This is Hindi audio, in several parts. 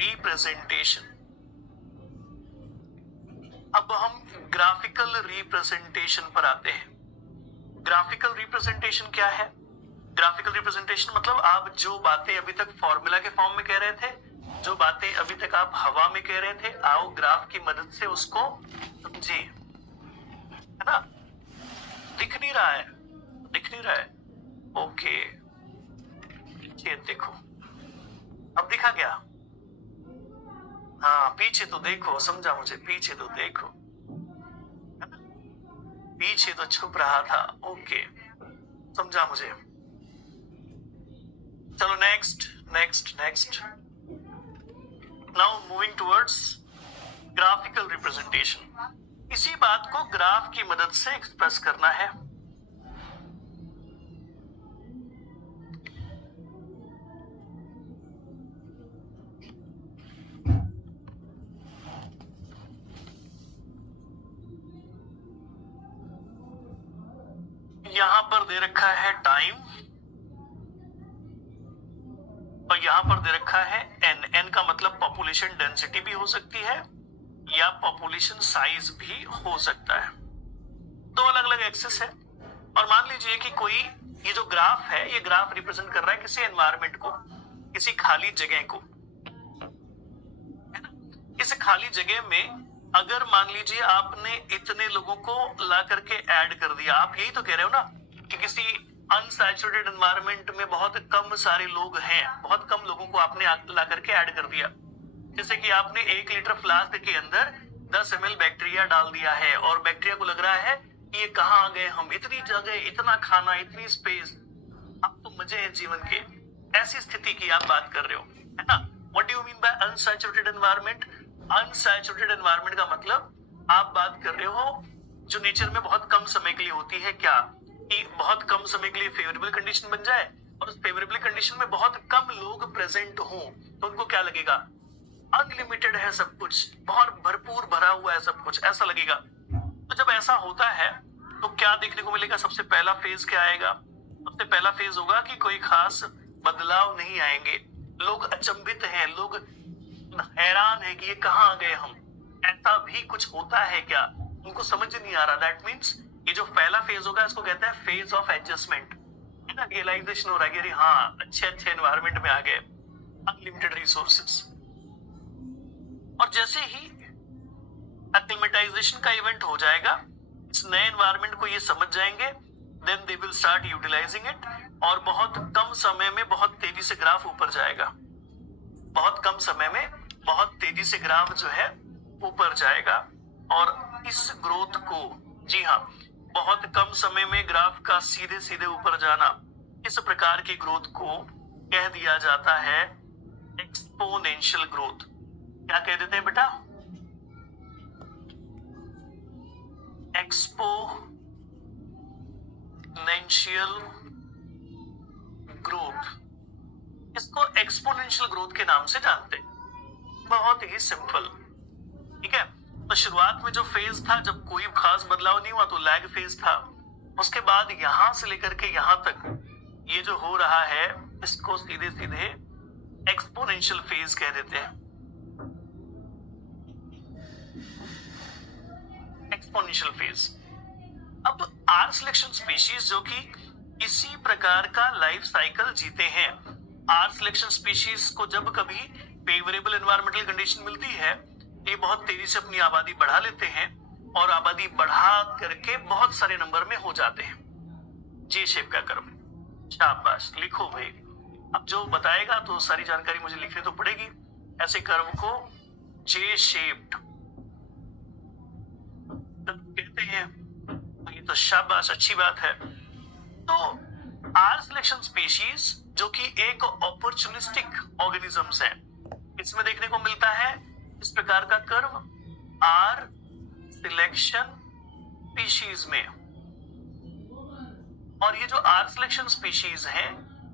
रिप्रेजेंटेशन। अब हम ग्राफिकल रिप्रेजेंटेशन पर आते हैं। ग्राफिकल रिप्रेजेंटेशन क्या है? ग्राफिकल रिप्रेजेंटेशन मतलब आप जो बातें अभी तक फॉर्मूला के फॉर्म में कह रहे थे, जो बातें अभी तक आप हवा में कह रहे थे, आओ ग्राफ की मदद से उसको समझिए, है ना? दिख नहीं रहा है? दिख नहीं रहा है? ओके, ये देखो, अब दिखा क्या? हाँ, पीछे तो देखो, समझा मुझे, पीछे तो देखो, है ना? पीछे तो छुप रहा था। ओके, समझा मुझे। चलो next next next. Now moving towards graphical representation. इसी बात को ग्राफ की मदद से एक्सप्रेस करना है। यहां पर दे रखा है टाइम और यहां पर दे रखा है एन। एन का मतलब पॉपुलेशन डेंसिटी भी हो सकती है या पॉपुलेशन साइज भी हो सकता है। दो अलग अलग एक्सिस है। और मान लीजिए कि कोई ये जो ग्राफ है, ये ग्राफ रिप्रेजेंट कर रहा है किसी एनवायरमेंट को, किसी खाली जगह को, है ना? इस खाली जगह में अगर मान लीजिए आपने इतने लोगों को ला करके ऐड कर दिया, आप यही तो कह रहे हो ना कि किसी अनसैचुरेटेड एनवायरमेंट में बहुत कम सारे लोग हैं, बहुत कम लोगों को आपने ला करके ऐड कर दिया। जैसे कि आपने 1 लीटर फ्लास्क के अंदर 10 ml बैक्टीरिया डाल दिया है और बैक्टीरिया को लग रहा है कि ये कहाँ आ गए हम, इतनी जगह, इतना खाना, इतनी स्पेस, अब तो मजे हैं जीवन के। ऐसी स्थिति की आप बात कर रहे हो, है ना? What do you mean by unsaturated environment? Unsaturated environment का मतलब आप बात कर रहे हो जो नेचर में बहुत कम समय के लिए होती है। क्या कि बहुत कम समय के लिए फेवरेबल कंडीशन बन जाए और उस फेवरेबल कंडीशन में बहुत कम लोग प्रेजेंट हो तो उनको क्या लगेगा? अनलिमिटेड है सब कुछ, बहुत भरपूर भरा हुआ है सब कुछ, ऐसा लगेगा। तो जब ऐसा होता है तो क्या देखने को मिलेगा? सबसे पहला फेज क्या आएगा? सबसे पहला फेज होगा कि कोई खास बदलाव नहीं आएंगे, लोग अचंभित हैं, लोग हैरान है कि ये कहाँ आ गए हम, ऐसा भी कुछ होता है क्या, उनको समझ नहीं आ रहा। दैट मीन्स ये जो पहला फेज होगा इसको कहते हैं फेज ऑफ एडजस्टमेंट, है ना? रियलाइजेशन हो रहा है कि हाँ, अच्छे अच्छे एनवायरमेंट में आ गए, अनलिमिटेड रिसोर्सेस। और जैसे ही एक्लिमेटाइजेशन का इवेंट हो जाएगा, इस नए एनवायरमेंट को ये समझ जाएंगे, then they will start utilising it और बहुत कम समय में बहुत तेजी से ग्राफ ऊपर जाएगा। बहुत कम समय में बहुत तेजी से ग्राफ जो है ऊपर जाएगा। और इस ग्रोथ को, जी हाँ, बहुत कम समय में ग्राफ का सीधे सीधे ऊपर जाना, इस प्रकार की ग्रोथ को कह दिया जाता है एक्सपोनेंशियल ग्रोथ। क्या कह देते हैं बेटा? Exponential growth. इसको एक्सपोनेंशियल ग्रोथ के नाम से जानते हैं। बहुत ही सिंपल, ठीक है? तो शुरुआत में जो फेज था, जब कोई खास बदलाव नहीं हुआ तो लैग फेज था। उसके बाद यहां से लेकर के यहां तक ये जो हो रहा है, इसको सीधे सीधे एक्सपोनेंशियल फेज कह देते हैं। Exponential phase. अब आर सिलेक्शन स्पीशीज जो कि इसी प्रकार का लाइफ साइकिल जीते हैं, आर सिलेक्शन स्पीशीज को जब कभी फेवरेबल एनवायरमेंटल कंडीशन मिलती है, ये बहुत तेजी से अपनी आबादी बढ़ा लेते हैं और आबादी बढ़ा करके बहुत सारे नंबर में हो जाते हैं। जे शेप का कर्व, शाबाश, लिखो भाई। अब जो बताएगा तो सारी जानकारी मुझे लिखनी तो पड़ेगी। ऐसे कर्व को जे शेप्ड कहते हैं, तो ये तो शाबाश, अच्छी बात है। तो आर सिलेक्शन स्पीशीज जो कि एक अपॉर्चुनिस्टिक ऑर्गेनिजम्स हैं, इसमें देखने को मिलता है इस प्रकार का कर्व आर सिलेक्शन स्पीशीज में। और ये जो आर सिलेक्शन स्पीशीज हैं,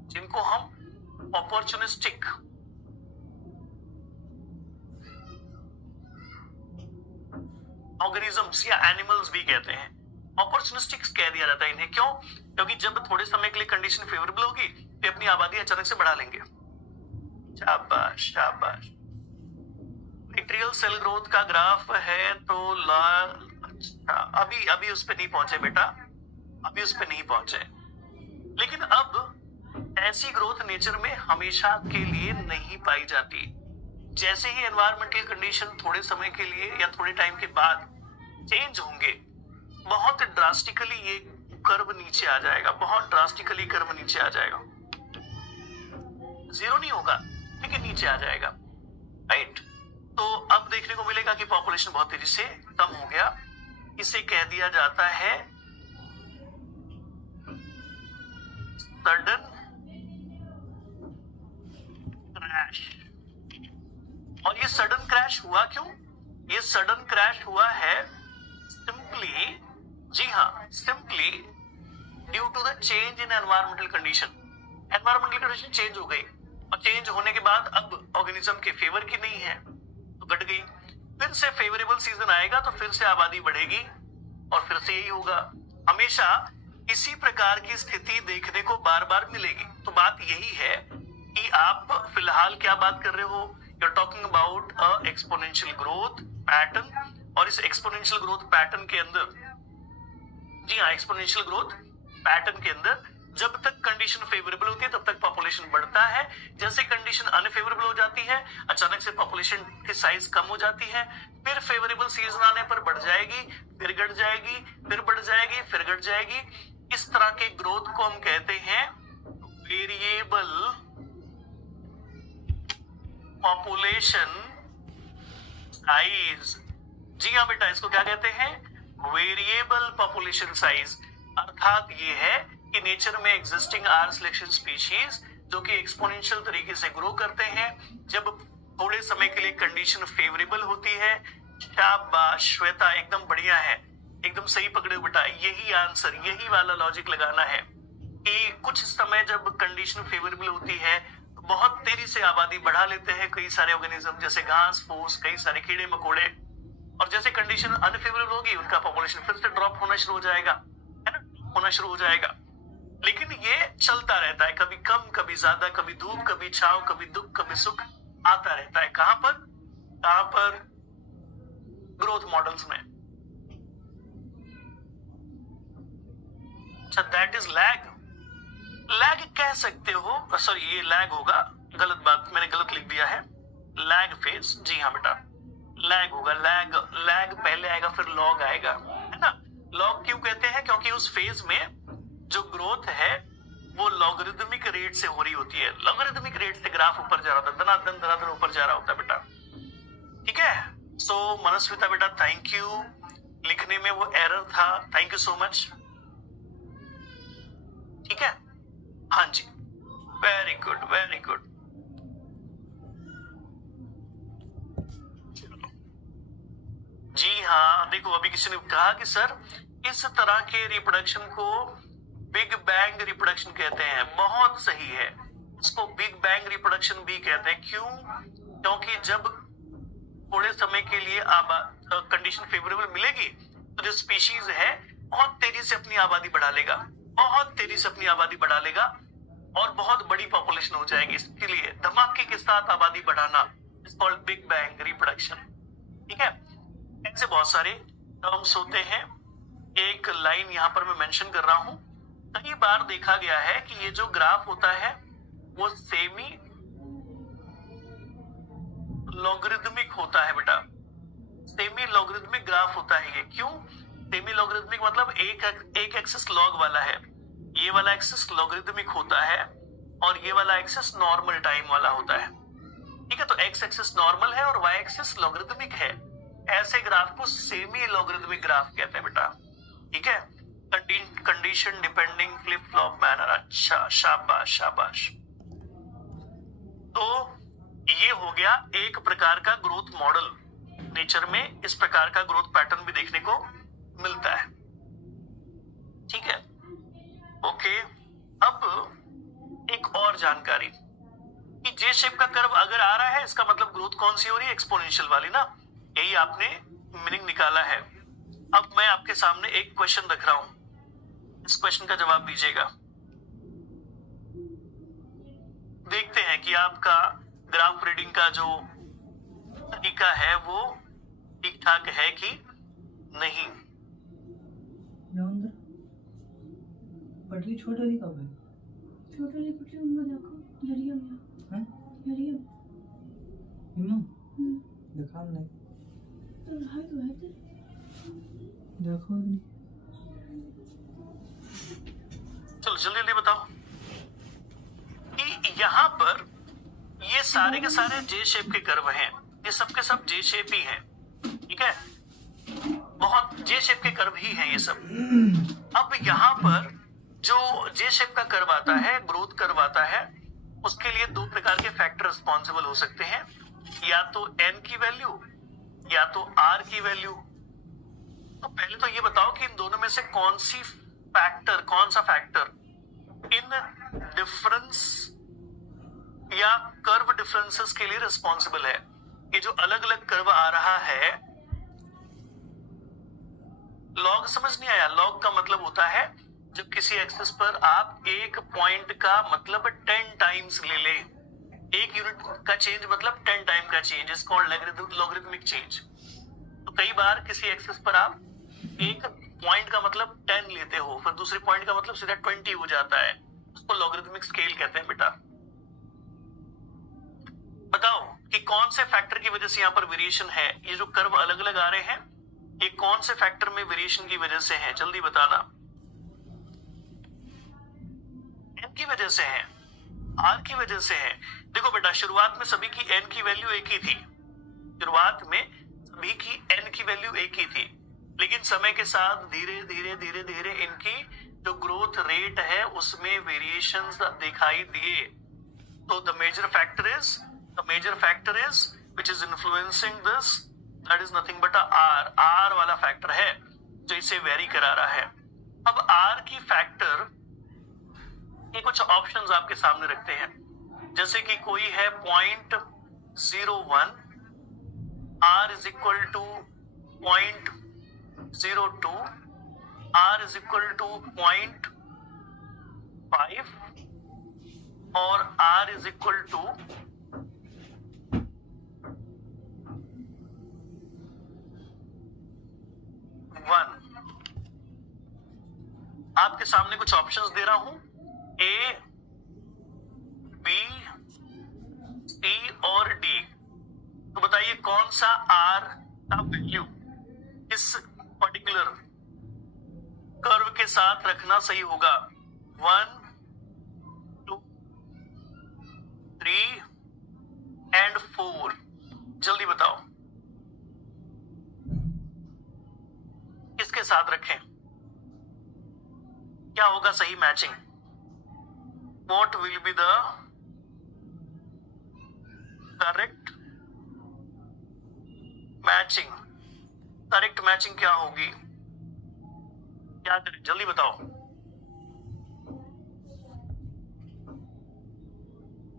जिनको हम अपॉर्चुनिस्टिक ऑर्गेनिजम्स या एनिमल्स भी कहते हैं, अपॉर्चुनिस्टिक्स कह दिया जाता है इन्हें। क्यों? क्योंकि जब थोड़े समय के लिए कंडीशन फेवरेबल होगी तो अपनी आबादी अचानक से बढ़ा लेंगे। शाबाश शाबाश। एट्रियल सेल ग्रोथ का ग्राफ है तो अच्छा, अभी उस पर नहीं पहुंचे बेटा, अभी उस पर नहीं पहुंचे। लेकिन अब ऐसी ग्रोथ नेचर में हमेशा के लिए नहीं पाई जाती। जैसे ही एनवायरमेंटल कंडीशन थोड़े समय के लिए या थोड़े टाइम के बाद चेंज होंगे, बहुत ड्रास्टिकली ये कर्व नीचे आ जाएगा, बहुत ड्रास्टिकली कर्व नीचे आ जाएगा। जीरो नहीं होगा लेकिन नीचे आ जाएगा, राइट। तो अब देखने को मिलेगा कि पॉपुलेशन बहुत तेजी से कम हो गया। इसे कह दिया जाता है सडन क्रैश। और ये सडन क्रैश हुआ क्यों? ये सडन क्रैश हुआ है सिंपली, जी हाँ, simply due to the change in environmental condition. Environmental condition change हो गई और चेंज होने के बाद अब ऑर्गेनिज्म के फेवर की नहीं है तो घट गई। फिर से फेवरेबल सीजन आएगा तो फिर से आबादी बढ़ेगी और फिर से यही होगा। हमेशा इसी प्रकार की स्थिति देखने को बार बार मिलेगी। तो बात यही है कि आप फिलहाल क्या बात कर रहे हो, you are talking about a exponential growth pattern. और इस एक्सपोनेंशियल ग्रोथ पैटर्न के अंदर, जी हाँ, एक्सपोनेंशियल ग्रोथ पैटर्न के अंदर जब तक कंडीशन फेवरेबल होती है तब तक पॉपुलेशन बढ़ता है। जैसे कंडीशन अनफेवरेबल हो जाती है, अचानक से पॉपुलेशन की साइज कम हो जाती है, फिर फेवरेबल सीजन आने पर बढ़ जाएगी, फिर घट जाएगी, फिर बढ़ जाएगी, फिर घट जाएगी। इस तरह के ग्रोथ को हम कहते हैं वेरिएबल पॉपुलेशन साइज। जी हाँ बेटा, इसको क्या कहते हैं? Variable population size. अर्थात ये है कि नेचर में एग्जिस्टिंग आर सिलेक्शन स्पीशीज जो कि एक्सपोनेंशियल तरीके से ग्रो करते हैं, जब थोड़े समय के लिए कंडीशन फेवरेबल होती है। शाबाश श्वेता, एकदम बढ़िया है, एकदम सही पकड़े बेटा। यही आंसर, यही वाला लॉजिक लगाना है कि कुछ समय जब कंडीशन फेवरेबल होती है तो बहुत तेजी से आबादी बढ़ा लेते हैं कई सारे ऑर्गेनिज्म, जैसे घास फूस, कई सारे कीड़े मकोड़े। और जैसे कंडीशन अनफेवरेबल होगी उनका पॉपुलेशन फिर से ड्रॉप होना शुरू हो जाएगा, है ना, होना शुरू हो जाएगा। लेकिन ये चलता रहता है, कभी कम कभी ज्यादा, कभी धूप कभी छांव, कभी दुख कभी सुख आता रहता है। कहां पर? ग्रोथ मॉडल्स में। अच्छा, दैट इज लैग। लैग कह सकते हो, सॉरी ये लैग होगा, गलत बात, मैंने गलत लिख दिया है। लैग फेज, जी हाँ बेटा, लैग होगा। लैग पहले आएगा फिर लॉग आएगा, है ना। लॉग क्यों कहते हैं? क्योंकि उस फेज में जो ग्रोथ है वो लॉगरिदमिक रेट से हो रही होती है। लॉगरिदमिक रेट से ग्राफ ऊपर जा रहा था, धनाधन ऊपर जा रहा होता है बेटा, ठीक है। सो मनस्विता बेटा, थैंक यू, लिखने में वो एरर था, थैंक यू सो मच, ठीक है। हाँ जी, वेरी गुड वेरी गुड। जी हाँ, देखो अभी किसी ने कहा कि सर इस तरह के रिप्रोडक्शन को बिग बैंग रिप्रोडक्शन कहते हैं। बहुत सही है, इसको बिग बैंग रिप्रोडक्शन भी कहते हैं। क्यों? क्योंकि जब थोड़े समय के लिए कंडीशन फेवरेबल मिलेगी तो जो स्पीशीज है बहुत तेजी से अपनी आबादी बढ़ा लेगा, बहुत तेजी से अपनी आबादी बढ़ा लेगा और बहुत बड़ी पॉपुलेशन हो जाएगी। इसके लिए धमाके के साथ आबादी बढ़ाना is called big bang reproduction, ठीक है। ऐसे बहुत सारे टर्म्स होते हैं। एक लाइन यहां पर मैं मेंशन कर रहा हूं, कई बार देखा गया है कि ये जो ग्राफ होता है वो सेमी लॉगरिदमिक होता है बेटा, सेमी लॉगरिदमिक ग्राफ होता है ये। क्यों सेमी लॉगरिदमिक? मतलब एक एक्सिस लॉग वाला है, ये वाला एक्सिस लॉगरिदमिक होता है और ये वाला एक्सिस नॉर्मल टाइम वाला होता है, ठीक है। तो एक्स एक्सिस नॉर्मल है और वाई एक्सिस लॉगरिदमिक है। ऐसे ग्राफ को सेमी लॉगरिदमिक ग्राफ कहते हैं बेटा, ठीक है। Condition depending flip flop manner. अच्छा, शाबाश शाबाश। तो ये हो गया एक प्रकार का ग्रोथ मॉडल। नेचर में इस प्रकार का ग्रोथ पैटर्न भी देखने को मिलता है, ठीक है। ओके, अब एक और जानकारी कि जे शेप का कर्व अगर आ रहा है इसका मतलब ग्रोथ कौन सी हो रही है? एक्सपोनेंशियल वाली ना। यही आपने मीनिंग निकाला है। अब मैं आपके सामने एक क्वेश्चन रख रहा हूं, इस क्वेश्चन का जवाब दीजिएगा। देखते हैं कि आपका ग्राफ रीडिंग का जो तरीका है वो ठीक ठाक है कि नहीं। पटरी छोड़ रही कब है? छोड़ रही पटरी उनमें देखो जरिया में हैं? जरिया इम्मा देखा नहीं तो है तो देखो नहीं। चलो जल्दी जल्दी बताओ कि यहाँ पर ये सारे के सारे जे शेप के कर्व हैं, ये सब के सब जे शेप ही हैं, ठीक है, बहुत जे शेप के कर्व ही हैं ये सब। अब यहाँ पर जो जे शेप का कर्व आता है, ग्रोथ कर्व आता है, उसके लिए दो प्रकार के फैक्टर रिस्पॉन्सिबल हो सकते हैं, या तो एन की वैल्यू या तो आर की वैल्यू। तो पहले तो ये बताओ कि इन दोनों में से कौन सा फैक्टर इन डिफरेंस या कर्व डिफरेंसेस के लिए रिस्पॉन्सिबल है। ये जो अलग अलग कर्व आ रहा है, लॉग समझ नहीं आया? लॉग का मतलब होता है जब किसी एक्सिस पर आप एक पॉइंट का मतलब 10 टाइम्स ले लें, एक यूनिट का चेंज मतलब 10 टाइम का change is called logarithmic change. तो कई बार किसी एक्सिस पर आप एक पॉइंट का मतलब 10 लेते हो, फिर दूसरे पॉइंट का मतलब सीधा 20 हो जाता है, उसको लॉगरिथमिक स्केल कहते हैं बेटा। बताओ कि कौन से फैक्टर की वजह से यहाँ पर वेरिएशन है। ये जो कर्व अलग अलग आ रहे हैं, ये कौन से फैक्टर में वेरिएशन की वजह से है? जल्दी बताना। एन की वजह से है, आर की वजह से है। देखो बेटा, शुरुआत में सभी की एन की वैल्यू एक ही थी, शुरुआत में सभी की एन की वैल्यू एक ही थी, लेकिन समय के साथ धीरे धीरे धीरे धीरे इनकी जो ग्रोथ रेट है उसमें वेरिएशंस दिखाई दिए। तो the major factor is which is influencing this, that is nothing but R वाला फैक्टर है जो इसे वेरी करा रहा है। अब आर की फैक्टर के कुछ ऑप्शंस आपके सामने रखते हैं, जैसे कि कोई है 0.01, R is equal to 0.02, R is equal to 0.5 और आर इज इक्वल टू 1। आपके सामने कुछ ऑप्शंस दे रहा हूं, ए, बी, सी और डी। तो बताइए कौन सा आर का वैल्यू इस पर्टिकुलर कर्व के साथ रखना सही होगा। 1, 2, 3 एंड 4। जल्दी बताओ किसके साथ रखें, क्या होगा सही matching? What will be the correct matching? Correct matching क्या होगी? क्या करें जल्दी बताओ।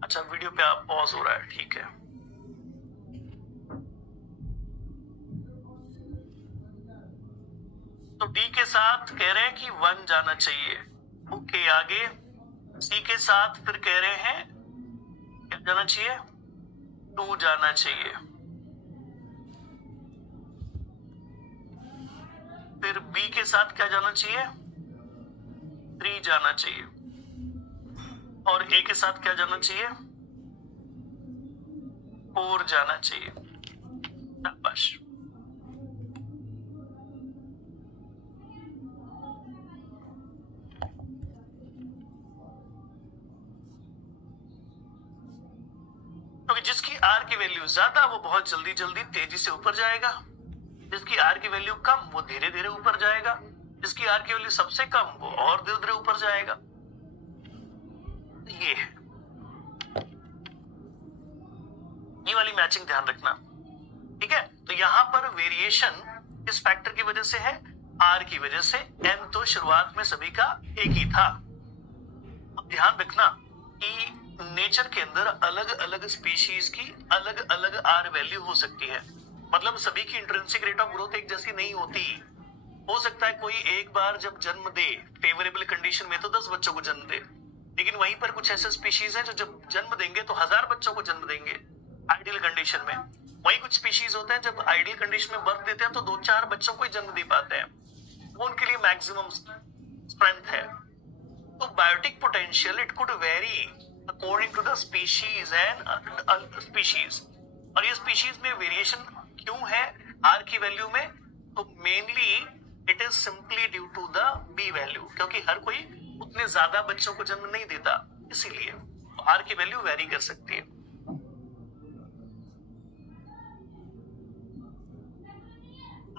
अच्छा, वीडियो पे आप पॉज हो रहा है, ठीक है। तो डी के साथ कह रहे हैं कि 1 जाना चाहिए। ओके, आगे सी के साथ फिर कह रहे हैं क्या जाना चाहिए? 2 जाना चाहिए। फिर बी के साथ क्या जाना चाहिए? 3 जाना चाहिए। और ए के साथ क्या जाना चाहिए? 4 जाना चाहिए। शाबाश। क्योंकि जिसकी आर की वैल्यू ज्यादा वो बहुत जल्दी जल्दी तेजी से ऊपर जाएगा, जिसकी आर की वैल्यू कम वो धीरे धीरे ऊपर जाएगा, जिसकी आर की वैल्यू सबसे कम वो और धीरे धीरे ऊपर जाएगा। ये वाली मैचिंग ध्यान रखना, ठीक है। तो यहां पर वेरिएशन किस फैक्टर की वजह से है? आर की वजह से। एन तो शुरुआत में सभी का एक ही था। अब ध्यान रखना कि नेचर के अंदर अलग अलग स्पीशीज की अलग अलग आर वैल्यू हो सकती है, मतलब सभी की इंट्रिंसिक रेट ऑफ ग्रोथ एक जैसी नहीं होती। हो सकता है कोई एक बार जब जन्म दे फेवरेबल कंडीशन में तो 10 बच्चों को जन्म दे, लेकिन वहीं पर कुछ ऐसे स्पीशीज हैं जो जब जन्म देंगे तो 1000 बच्चों को जन्म देंगे आइडियल कंडीशन में। वही कुछ स्पीशीज होते हैं जब आइडियल कंडीशन में बर्थ देते हैं तो 2-4 बच्चों को ही जन्म दे पाते हैं, वो उनके लिए मैक्सिमम स्ट्रेंथ है। तो biotic potential it could vary according to the species and species. और ये स्पीशीज में वेरिएशन क्यों है आर की वैल्यू में? तो mainly it is simply due to the B value, क्योंकि हर कोई उतने ज्यादा बच्चों को जन्म नहीं देता, इसीलिए आर की वैल्यू वेरी कर सकती है।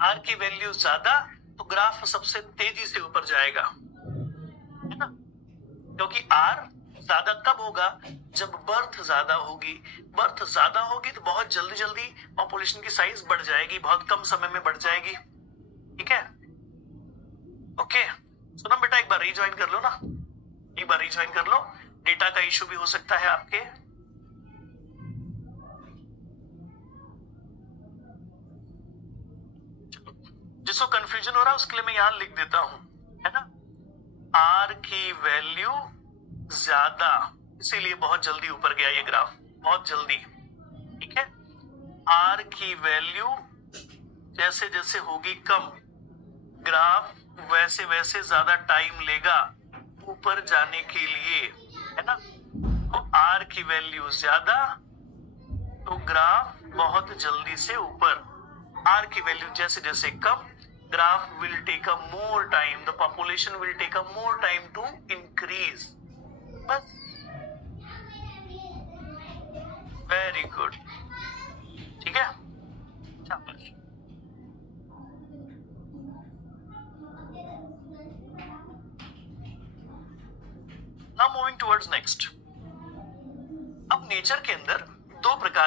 आर की वैल्यू ज्यादा तो ग्राफ सबसे तेजी से ऊपर जाएगा, है ना, क्योंकि आर ज्यादा कब होगा? जब बर्थ ज्यादा होगी। बर्थ ज्यादा होगी तो बहुत जल्दी जल्दी पॉपुलेशन की साइज बढ़ जाएगी, बहुत कम समय में बढ़ जाएगी। ठीक है, ओके। सुनो बेटा, एक बार रीज्वाइन कर लो ना, एक बार रीज्वाइन कर लो। डेटा का इशू भी हो सकता है आपके। जिसको कंफ्यूजन हो रहा है उसके लिए मैं यहां लिख देता हूं, है ना। आर की वैल्यू ज्यादा, इसीलिए बहुत जल्दी ऊपर गया ये ग्राफ, बहुत जल्दी। ठीक है, आर की वैल्यू जैसे जैसे होगी कम, ग्राफ वैसे वैसे ज्यादा टाइम लेगा ऊपर जाने के लिए, है ना। तो आर की वैल्यू ज्यादा तो ग्राफ बहुत जल्दी से ऊपर। आर की वैल्यू जैसे जैसे कम, graph will take a more time, the population will take a more time to increase. बस, very good, ठीक है। Now moving towards next. अब नेचर के अंदर दो प्रकार